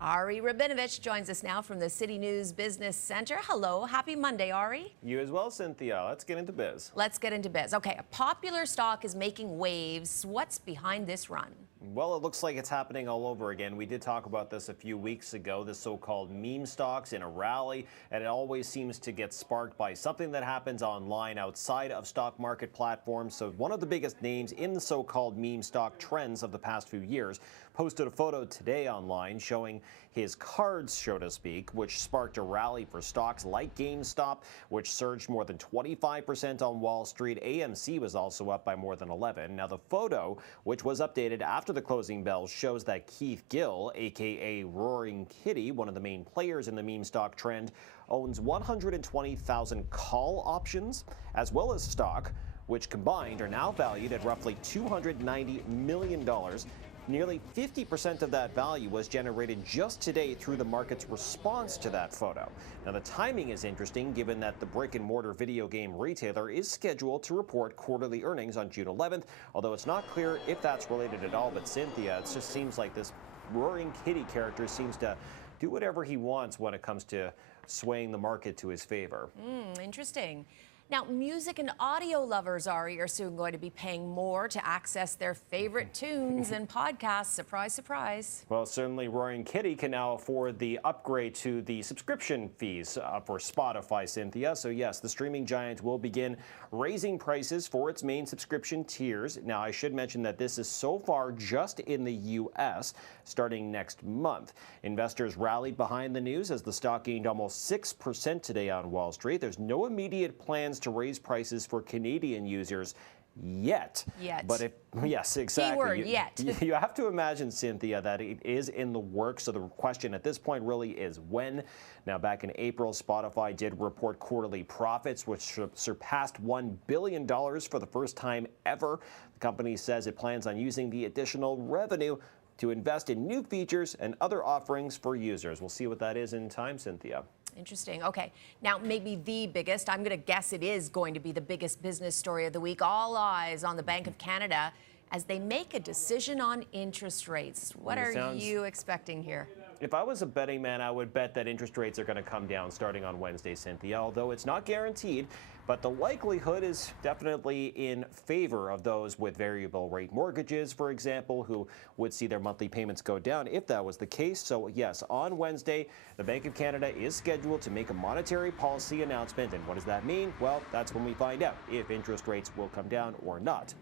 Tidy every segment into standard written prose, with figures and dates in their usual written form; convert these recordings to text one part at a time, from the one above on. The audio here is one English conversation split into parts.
Ari Rabinovitch joins us now from the CityNews Business Center. Hello, happy Monday, Ari. You as well, Cynthia. Let's get into biz. Let's get into biz. Okay, a popular stock is making waves. What's behind this run? Well, it looks like it's happening all over again. We did talk about this a few weeks ago, the so-called meme stocks in a rally, and it always seems to get sparked by something that happens online outside of stock market platforms. So one of the biggest names in the so-called meme stock trends of the past few years posted a photo today online showing his cards, so to speak, which sparked a rally for stocks like GameStop, which surged more than 25% on Wall Street. AMC was also up by more than 11. Now, the photo, which was updated after the closing bell, shows that Keith Gill, aka Roaring Kitty, one of the main players in the meme stock trend, owns 120,000 call options as well as stock, which combined are now valued at roughly $290 million. Nearly 50% of that value was generated just today through the market's response to that photo. Now, the timing is interesting given that the brick-and-mortar video game retailer is scheduled to report quarterly earnings on June 11th, although it's not clear if that's related at all. But Cynthia, it just seems like this Roaring Kitty character seems to do whatever he wants when it comes to swaying the market to his favor. Interesting. Now, music and audio lovers, Ari, are soon going to be paying more to access their favorite tunes and podcasts. Surprise, surprise. Well, certainly Roaring Kitty can now afford the upgrade to the subscription fees for Spotify, Cynthia. So yes, the streaming giant will begin raising prices for its main subscription tiers. Now, I should mention that this is so far just in the U.S. starting next month. Investors rallied behind the news as the stock gained almost 6% today on Wall Street. There's no immediate plans to raise prices for Canadian users yet. But yes, exactly. Keyword, yet. You have to imagine, Cynthia, that it is in the works. So the question at this point really is when. Now, back in April, Spotify did report quarterly profits, which surpassed $1 billion for the first time ever. The company says it plans on using the additional revenue to invest in new features and other offerings for users. We'll see what that is in time, Cynthia. Interesting. Okay. Now, maybe the biggest, I'm going to guess it is going to be the biggest business story of the week. All eyes on the Bank of Canada as they make a decision on interest rates. What are you expecting here? If I was a betting man, I would bet that interest rates are going to come down starting on Wednesday, Cynthia, although it's not guaranteed. But the likelihood is definitely in favor of those with variable rate mortgages, for example, who would see their monthly payments go down if that was the case. So yes, on Wednesday, the Bank of Canada is scheduled to make a monetary policy announcement. And what does that mean? Well, that's when we find out if interest rates will come down or not.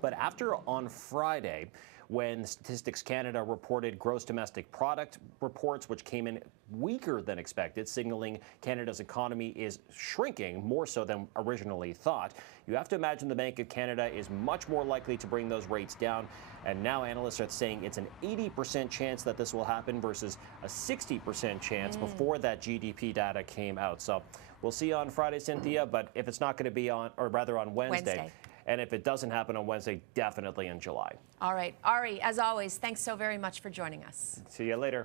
But after on Friday, when Statistics Canada reported gross domestic product reports, which came in weaker than expected, signaling Canada's economy is shrinking more so than originally thought, you have to imagine the Bank of Canada is much more likely to bring those rates down. And now analysts are saying it's an 80% chance that this will happen versus a 60% chance before that GDP data came out. So we'll see on Friday, Cynthia, but if it's not going to be on, or rather on Wednesday. And if it doesn't happen on Wednesday, definitely in July. All right. Ari, as always, thanks so very much for joining us. See you later.